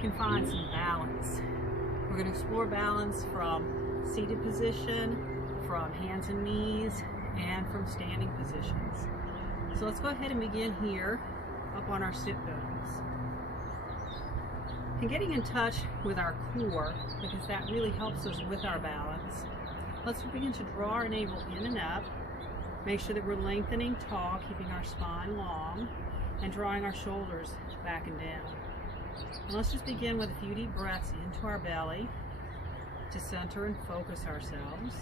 can find some balance. We're going to explore balance from seated position, from hands and knees, and from standing positions. So let's go ahead and begin here up on our sit bones. And getting in touch with our core, because that really helps us with our balance. Let's begin to draw our navel in and up. Make sure that we're lengthening tall, keeping our spine long, and drawing our shoulders back and down. And let's just begin with a few deep breaths into our belly to center and focus ourselves.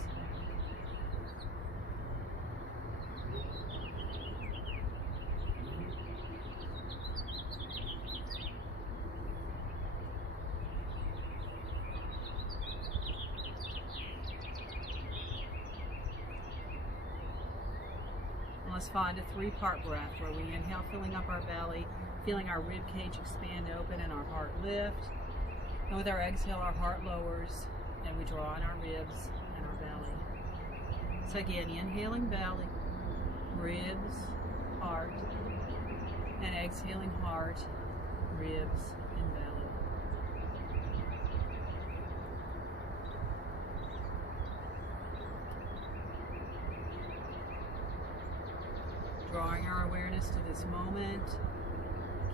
Let's find a three-part breath where we inhale, filling up our belly, feeling our rib cage expand open and our heart lift. And with our exhale, our heart lowers and we draw in our ribs and our belly. So again, inhaling belly, ribs, heart, and exhaling heart, ribs, and belly. Drawing our awareness to this moment,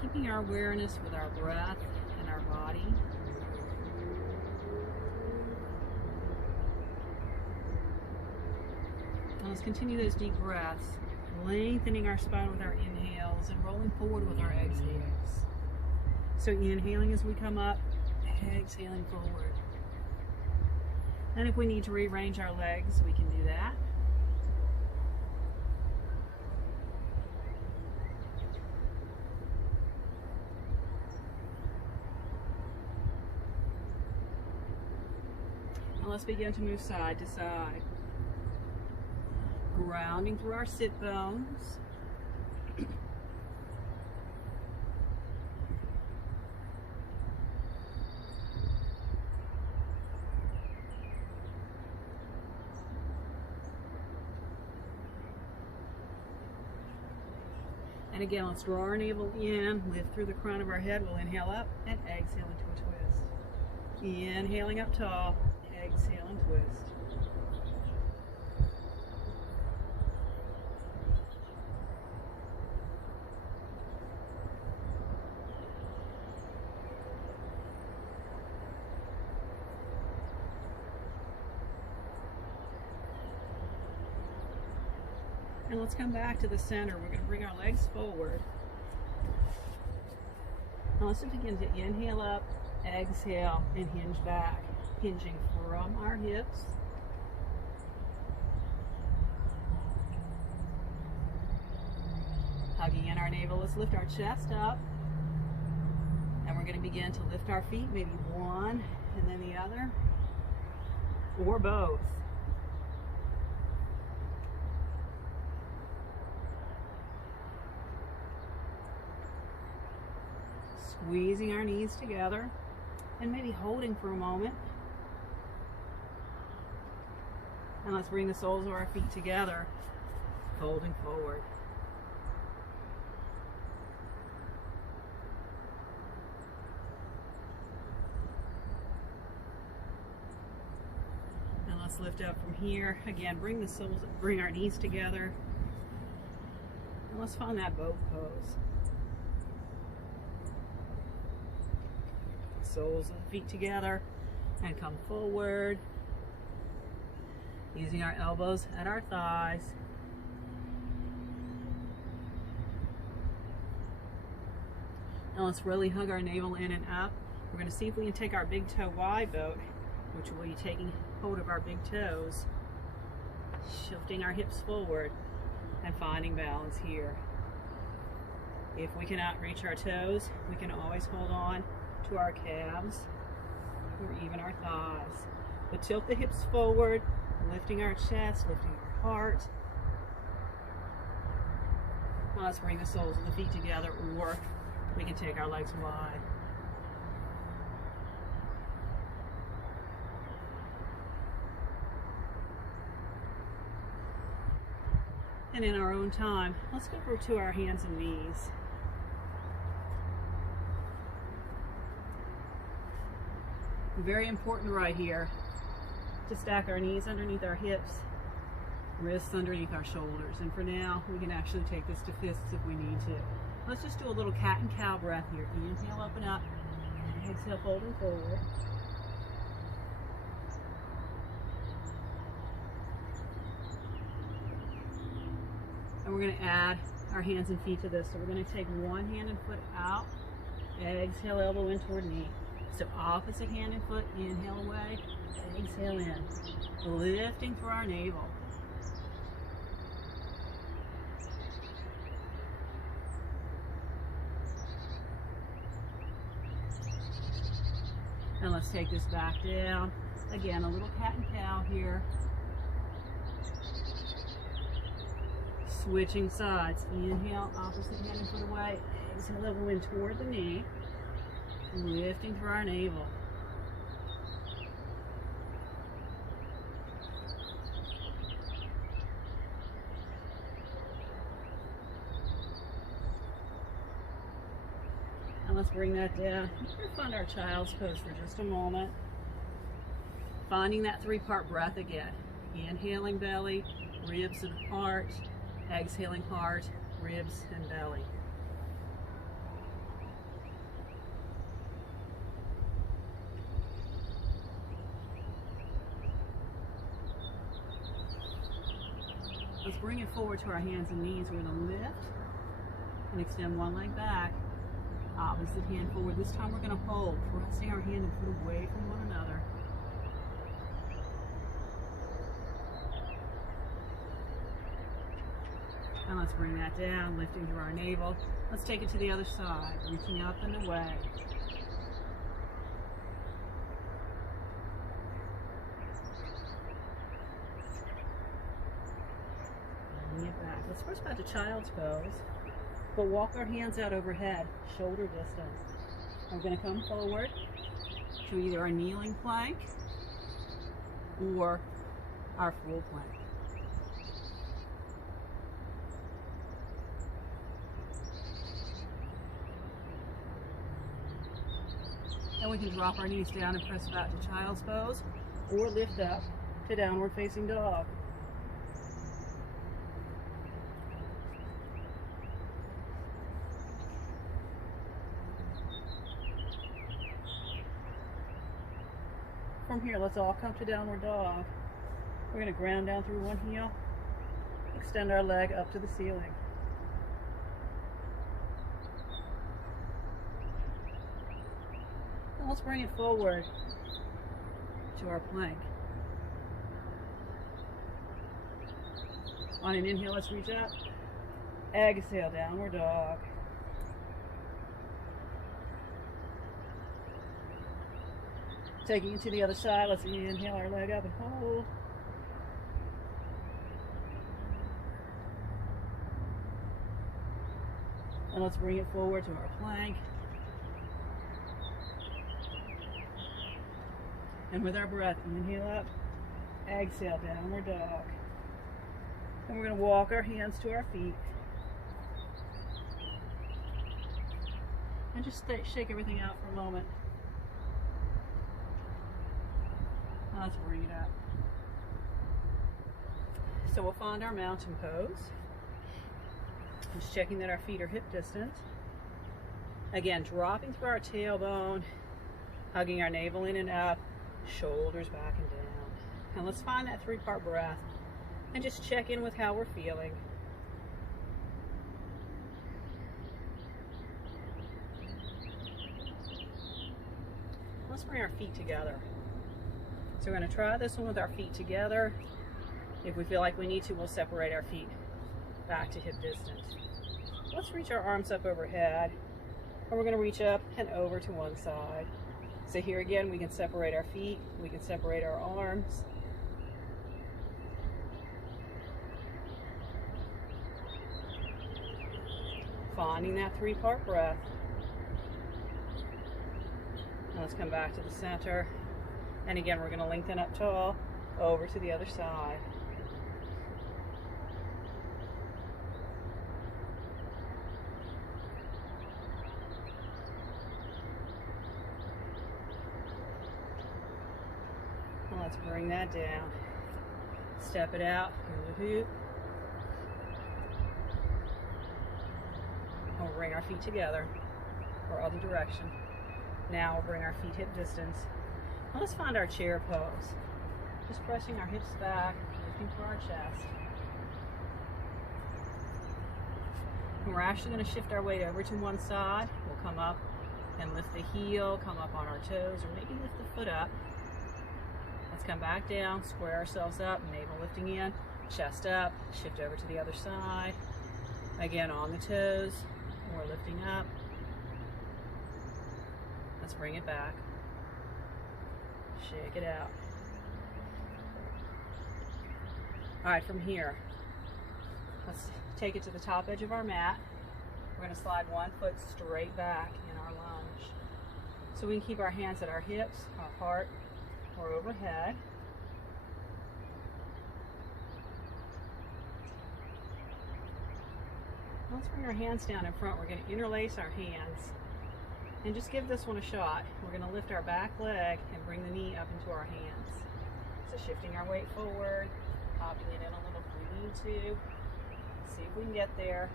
keeping our awareness with our breath and our body. And let's continue those deep breaths, lengthening our spine with our inhales and rolling forward with our exhales. So inhaling as we come up, exhaling forward. And if we need to rearrange our legs, we can do that. Let's begin to move side to side. Grounding through our sit bones. And again, let's draw our navel in, lift through the crown of our head. We'll inhale up and exhale into a twist. Inhaling up tall. Exhale and twist. And let's come back to the center. We're going to bring our legs forward. Now let's begin to inhale up, exhale, and hinge back. Hinging from our hips. Hugging in our navel, let's lift our chest up. And we're going to begin to lift our feet, maybe one and then the other, or both. Squeezing our knees together and maybe holding for a moment. And let's bring the soles of our feet together, folding forward. And let's lift up from here. Again, bring the soles, bring our knees together. And let's find that boat pose. Soles of the feet together and come forward. Using our elbows at our thighs. Now let's really hug our navel in and up. We're going to see if we can take our big toe wide boat, which will be taking hold of our big toes, shifting our hips forward and finding balance here. If we cannot reach our toes, we can always hold on to our calves or even our thighs. But tilt the hips forward, lifting our chest, lifting our heart. Now let's bring the soles of the feet together, or we can take our legs wide. And in our own time, let's go over to our hands and knees. Very important right here to stack our knees underneath our hips, wrists underneath our shoulders. And for now, we can actually take this to fists if we need to. Let's just do a little cat and cow breath here. Inhale, open up. Exhale, folding forward. And we're going to add our hands and feet to this. So we're going to take one hand and foot out. Exhale, elbow in toward knee. So opposite hand and foot, inhale away, exhale in. Lifting through our navel. And let's take this back down. Again, a little cat and cow here. Switching sides. Inhale, opposite hand and foot away. Exhale, elbow in toward the knee. Lifting through our navel. And let's bring that down. We're going to find our child's pose for just a moment. Finding that three-part breath again. Inhaling belly, ribs and heart. Exhaling heart, ribs and belly. Let's bring it forward to our hands and knees. We're going to lift and extend one leg back. Opposite hand forward. This time we're going to hold, pressing our hand and foot away from one another. And let's bring that down, lifting through our navel. Let's take it to the other side, reaching up and away. Bring it back. Let's first back to child's pose, but walk our hands out overhead, shoulder distance. We're going to come forward to either our kneeling plank or our full plank. And we can drop our knees down and press back to child's pose, or lift up to downward facing dog. From here, let's all come to downward dog. We're going to ground down through one heel, extend our leg up to the ceiling. And let's bring it forward to our plank. On an inhale, let's reach up. Exhale, downward dog. Taking it to the other side, let's inhale our leg up and hold. And let's bring it forward to our plank. And with our breath, inhale up, exhale, downward dog. And we're going to walk our hands to our feet. And just shake everything out for a moment. Let's bring it up. So we'll find our mountain pose. Just checking that our feet are hip distance. Again, dropping through our tailbone, hugging our navel in and up, shoulders back and down. And let's find that three-part breath and just check in with how we're feeling. Let's bring our feet together. So we're going to try this one with our feet together. If we feel like we need to, we'll separate our feet back to hip distance. Let's reach our arms up overhead, and we're going to reach up and over to one side. So here again, we can separate our feet, we can separate our arms. Finding that three-part breath. Now let's come back to the center. And again, we're going to lengthen up tall, over to the other side. Let's bring that down. Step it out, hula hoop. We'll bring our feet together, or other direction. Now we'll bring our feet hip distance. Let's find our chair pose. Just pressing our hips back, lifting for our chest. And we're actually going to shift our weight over to one side. We'll come up and lift the heel, come up on our toes, or maybe lift the foot up. Let's come back down, square ourselves up, navel lifting in, chest up, shift over to the other side. Again, on the toes, we're lifting up. Let's bring it back. Shake it out. All right, from here, let's take it to the top edge of our mat. We're going to slide one foot straight back in our lunge. So we can keep our hands at our hips, our heart, or overhead. Let's bring our hands down in front. We're going to interlace our hands and just give this one a shot. We're going to lift our back leg and bring the knee up into our hands. So shifting our weight forward, popping it in a little if we need to. See if we can get there.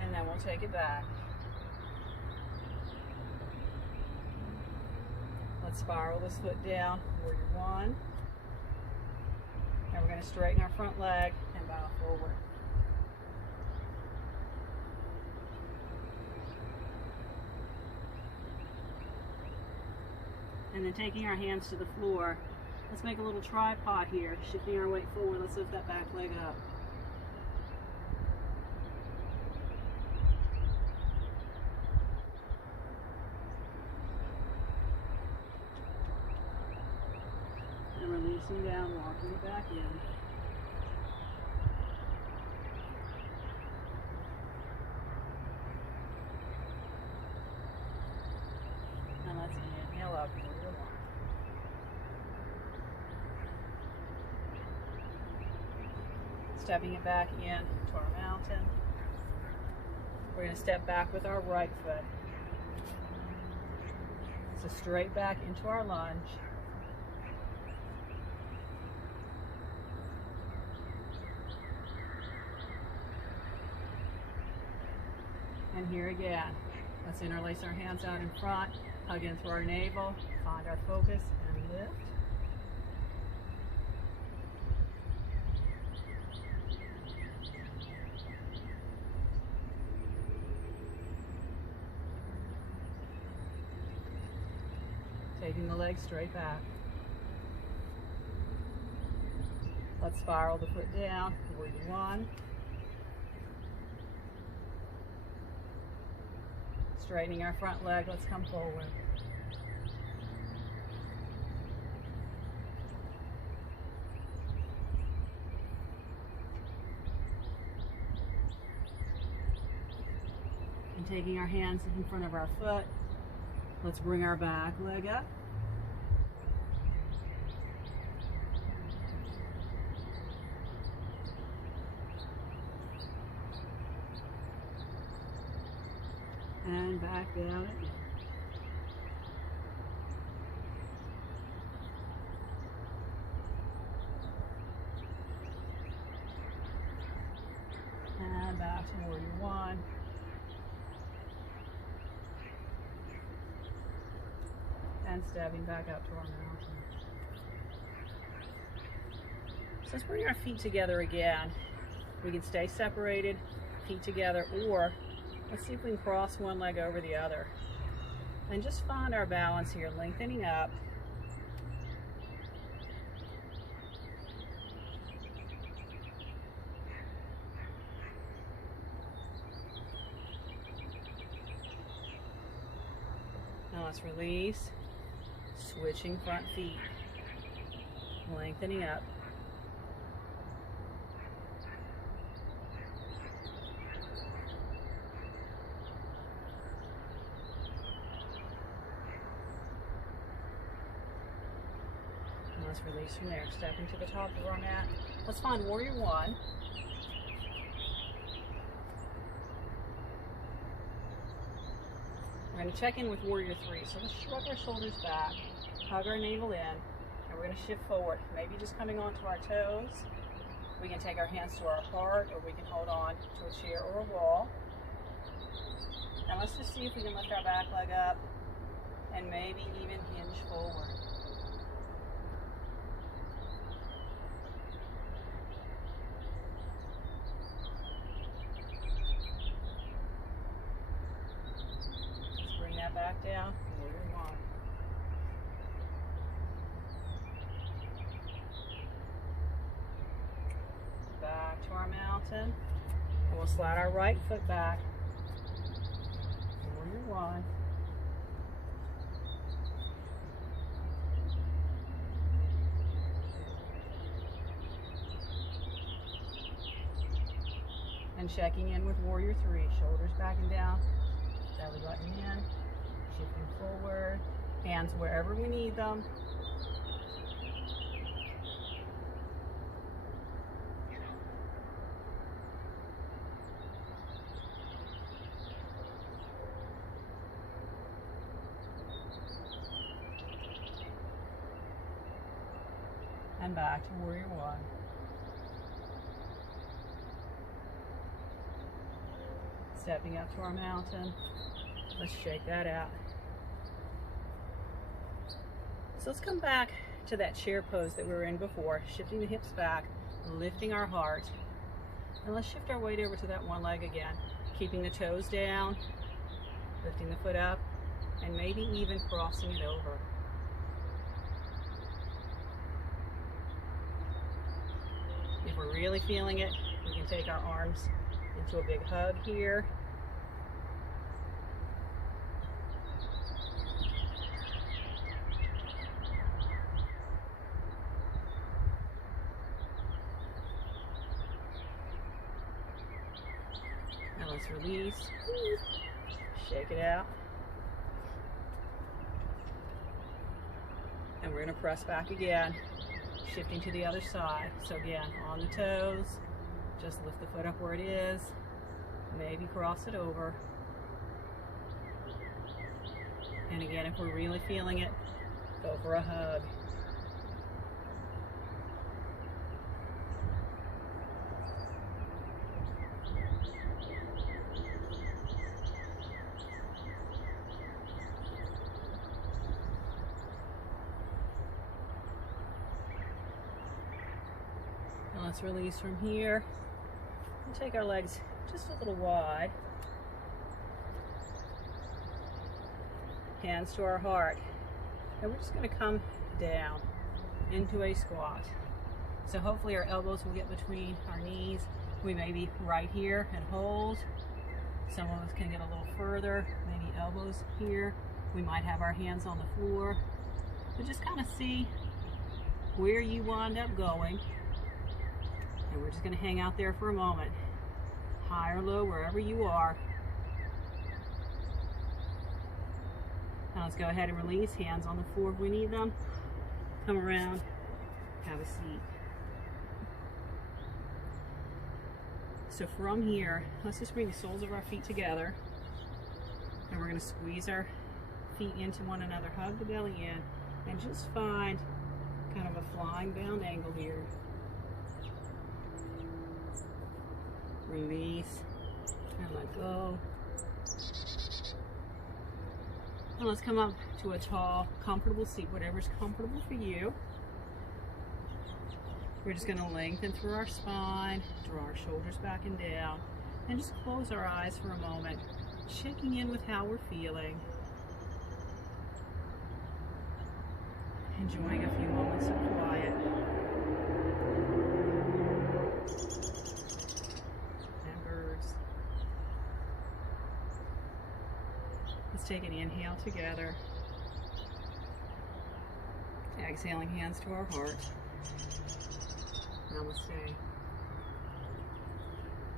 And then we'll take it back. Let's spiral this foot down, warrior one. And we're going to straighten our front leg and bow forward. And then taking our hands to the floor, let's make a little tripod here, shifting our weight forward. Let's lift that back leg up. And releasing down, walking it back in. And let's inhale up. Stepping it back in to our mountain. We're going to step back with our right foot. So straight back into our lunge. And here again, let's interlace our hands out in front, hug in through our navel, find our focus, and lift. Taking the leg straight back. Let's spiral the foot down, warrior one. Straightening our front leg, let's come forward. And taking our hands in front of our foot, let's bring our back leg up. And back down again. And back to warrior one. And stepping back up to our mountain. So let's bring our feet together again. We can stay separated, feet together, or let's see if we can cross one leg over the other. And just find our balance here, lengthening up. Now let's release, switching front feet, lengthening up. Let's release from there. Stepping to the top of our mat. Let's find warrior one. We're going to check in with Warrior 3. So let's shrug our shoulders back, hug our navel in, and we're going to shift forward. Maybe just coming onto our toes. We can take our hands to our heart, or we can hold on to a chair or a wall. And let's just see if we can lift our back leg up and maybe even hinge forward. Let's bring that back down. Warrior 1. Back to our mountain. And we'll slide our right foot back. Warrior 1. And checking in with Warrior 3. Shoulders back and down. Belly button in. Shifting forward. Hands wherever we need them. And back to Warrior 1. Stepping up to our mountain. Let's shake that out. So let's come back to that chair pose that we were in before, shifting the hips back, lifting our heart. And let's shift our weight over to that one leg again, keeping the toes down, lifting the foot up, and maybe even crossing it over. If we're really feeling it, we can take our arms into a big hug here. Now let's release. Shake it out. And we're going to press back again, shifting to the other side. So again, on the toes, just lift the foot up where it is, maybe cross it over. And again, if we're really feeling it, go for a hug. Let's release from here and take our legs just a little wide. Hands to our heart. And we're just going to come down into a squat. So hopefully our elbows will get between our knees. We may be right here and hold. Some of us can get a little further, maybe elbows here. We might have our hands on the floor. But just kind of see where you wind up going. And we're just going to hang out there for a moment. High or low, wherever you are. Now let's go ahead and release. Hands on the floor if we need them. Come around, have a seat. So from here, let's just bring the soles of our feet together. And we're going to squeeze our feet into one another. Hug the belly in. And just find kind of a flying bound angle here. Release and let go. And let's come up to a tall, comfortable seat, whatever's comfortable for you. We're just going to lengthen through our spine, draw our shoulders back and down, and just close our eyes for a moment, checking in with how we're feeling. Enjoying a few moments of quiet. Let's take an inhale together. Exhaling, hands to our heart. Namaste.